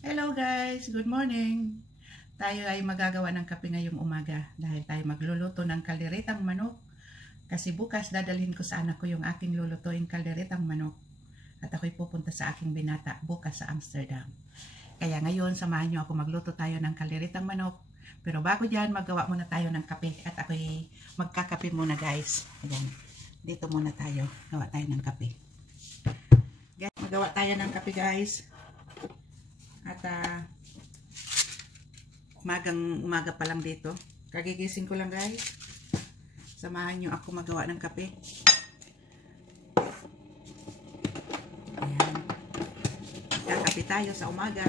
Hello guys, good morning. Tayo ay magagawa ng kape ngayong umaga dahil tayo magluluto ng kalderetang manok. Kasi bukas dadalhin ko sa anak ko yung aking lulutuing kalderetang manok. At ako'y pupunta sa aking binata bukas sa Amsterdam. Kaya ngayon samahan niyo ako magluto tayo ng kalderetang manok. Pero bago dyan, magawa muna tayo ng kape at ako'y magkakape muna guys. Ayan, dito muna tayo, gawa tayo ng kape. Magawa tayo ng kape guys. At umaga pa lang dito. Kagigising ko lang guys. Samahan nyo ako magawa ng kape. Ayan. Kakape tayo sa umaga.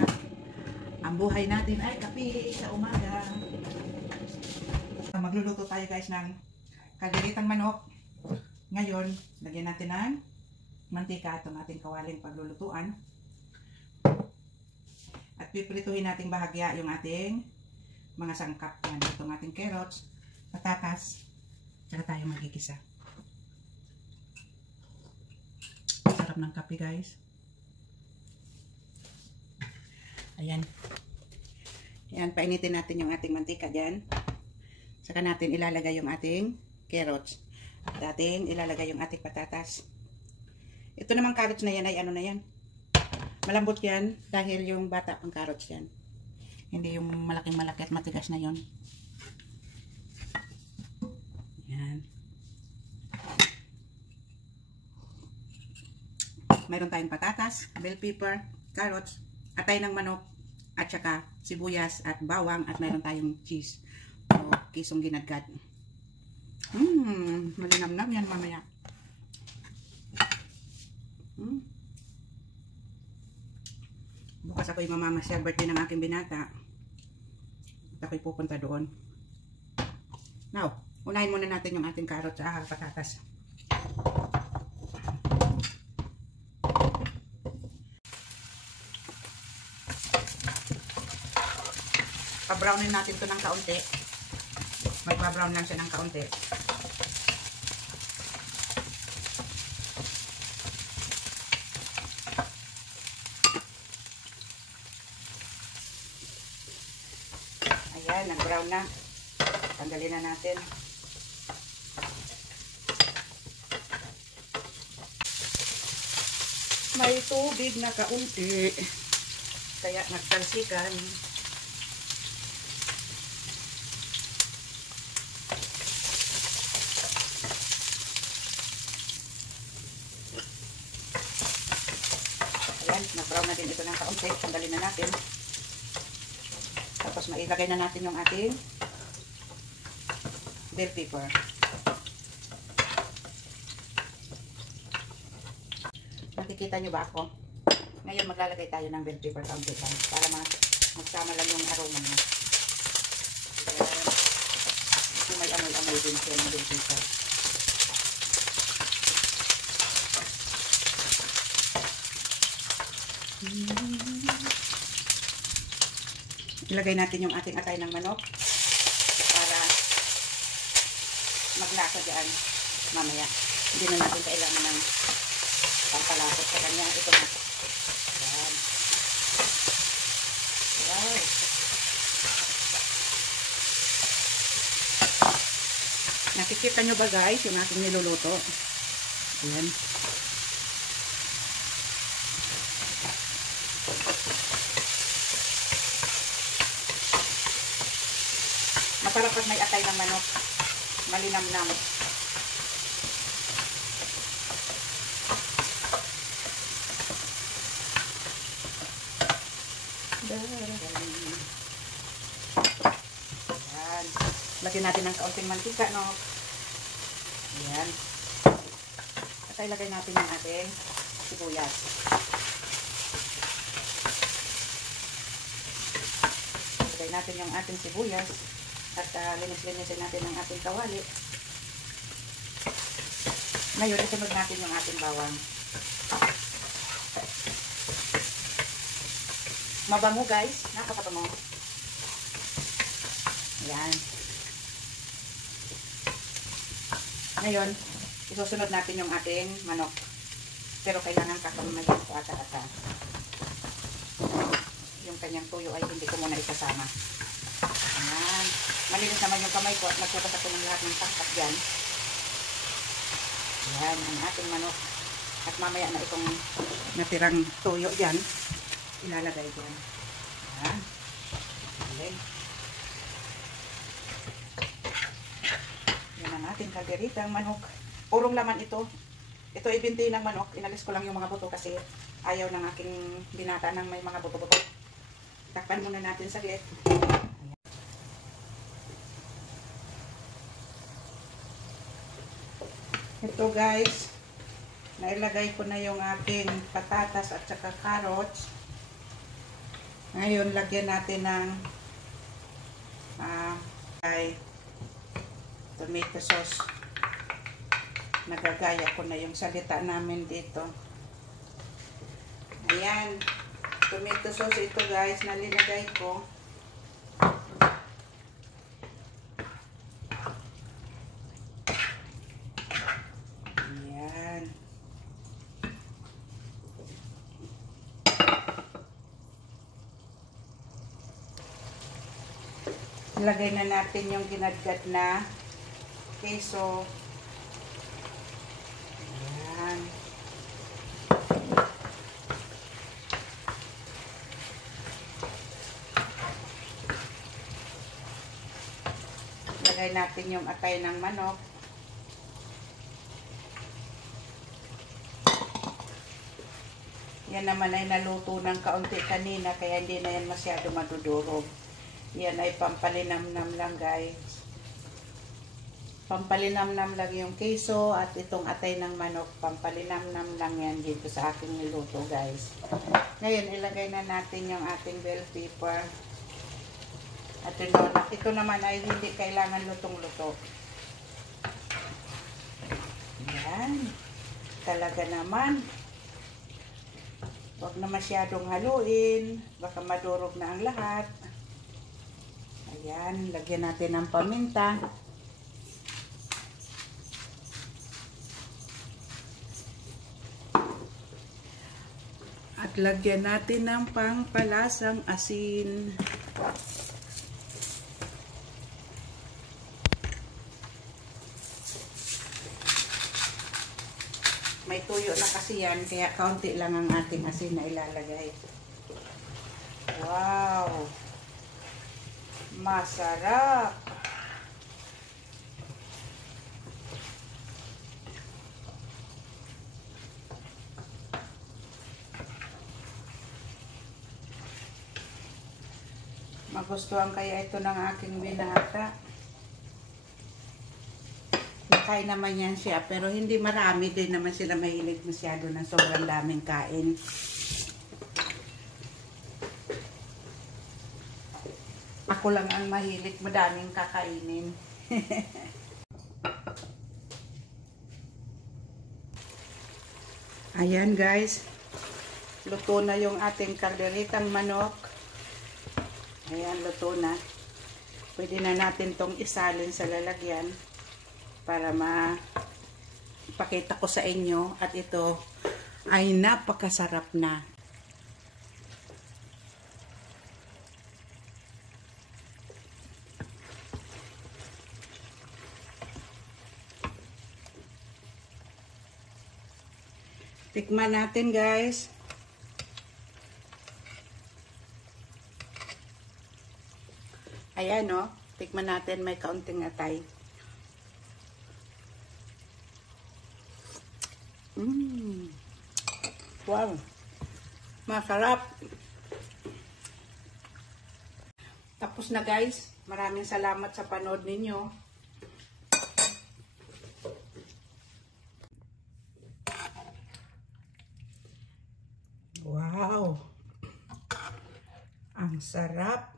Ang buhay natin ay kape sa umaga. Magluluto tayo guys ng kalderetang manok. Ngayon, lagyan natin ng mantika itong ating kawaling paglulutuan. At piprituhin natin bahagya yung ating mga sangkap. Yan, itong ating carrots, patatas, tsaka tayo magigisa. Sarap ng kape guys. Ayan. Ayan, painitin natin yung ating mantika dyan. Saka natin ilalagay yung ating carrots. At ating ilalagay yung ating patatas. Ito namang carrots na yan ay ano na yan. Malambot yan dahil yung bata pang carrots yan. Hindi yung malaking malaki at matigas na yon. Yan. Mayroon tayong patatas, bell pepper, carrots, atay ng manok, at saka sibuyas at bawang, at mayroon tayong cheese o kisong ginadgad. Malinamnam yan mamaya. Bukas ako'y mamamasyal, birthday ng aking binata. At ako'y pupunta doon. Now, unahin muna natin yung ating carrots at patatas. Pa-brownin natin ito ng kaunti. Magpa-brown lang siya ng kaunti. Ayan, nag-brown na. Tanggalin na natin. May tubig na kaunti. Kaya nagtalsikan. Ayan, nag-brown na din ito ng kaunti. Tanggalin na natin. Tapos mailagay na natin yung ating bell pepper. Nakikita nyo ba ako? Ngayon maglalagay tayo ng bell pepper kaunti lang para magsama lang yung aroma niya. Kasi may amoy-amoy din siya ng bell pepper. Ilagay natin yung ating atay ng manok para maglasa dyan mamaya. Hindi na natin kailangan ng pampalapot sa kanya. Ito na. Ayan. Wow. Nakikita nyo ba guys yung ating niluluto? Ayan. Masarap pag may atay ng manok. Malinamnam. Ayan. Lagyan natin ng kaunting mantika, no? Ayan. At ilagay natin yung ating sibuyas. Ilagay natin yung ating sibuyas. At linis-linisin natin ang ating kawali. Ngayon, isunod natin yung ating bawang. Mabango guys. Napakabango. Ayan. Ngayon, isusunod natin yung ating manok. Pero kailangan kakamayin sa ata-ata. Yung kanyang tuyo ay hindi ko muna ikasama. Ayan. Malinis naman yung kamay ko at nagpupas ako ng lahat ng tangkap dyan. Ayan, ang ating manok. At mamaya na itong natirang tuyo dyan, ilalagay dyan. Ayan. Ayan. Yan ang ating kalderitang manok. Purong laman ito. Ito ibinti ng manok. Inalis ko lang yung mga buto kasi ayaw ng aking binata ng may mga buto-buto. Takpan muna natin saglit. Ito guys, nailagay ko na yung aking patatas at saka carrots. Ngayon, lagyan natin ng tomato sauce. Nagagaya ko na yung salita namin dito. Ayan, tomato sauce ito guys, nalinagay ko. Ilagay na natin yung ginadgad na keso. Ayan. Ilagay natin yung atay ng manok. Yan naman ay naluto ng kaunti kanina kaya hindi na yan masyado madudurog. Yan ay pampalinamnam lang guys. Pampalinamnam lang yung keso at itong atay ng manok. Pampalinamnam lang yan dito sa aking niluto guys. Ngayon ilagay na natin yung ating bell pepper. At ito naman ay hindi kailangan lutong-luto. Yan. Talaga naman. Huwag na masyadong haluin. Baka madurog na ang lahat. Ayan, lagyan natin ng paminta. At lagyan natin ng pangpalasang asin. May tuyo na kasi yan, kaya kaunti lang ang ating asin na ilalagay. Wow! Masarap! Magustuhan kaya ito ng aking binata. Nakain naman yan siya, pero hindi marami din naman sila mahilig masyado na sobrang daming kain. Ako lang ang mahilig, madaming kakainin. Ayan guys, luto na yung ating kalderitang manok. Ayan, luto na. Pwede na natin tong isalin sa lalagyan para mapakita ko sa inyo at ito ay napakasarap na. Tikman natin guys. Ayan o, tikman natin, may kaunting atay. Wow, masarap. Tapos na guys, maraming salamat sa panood ninyo. Wow, ang sarap.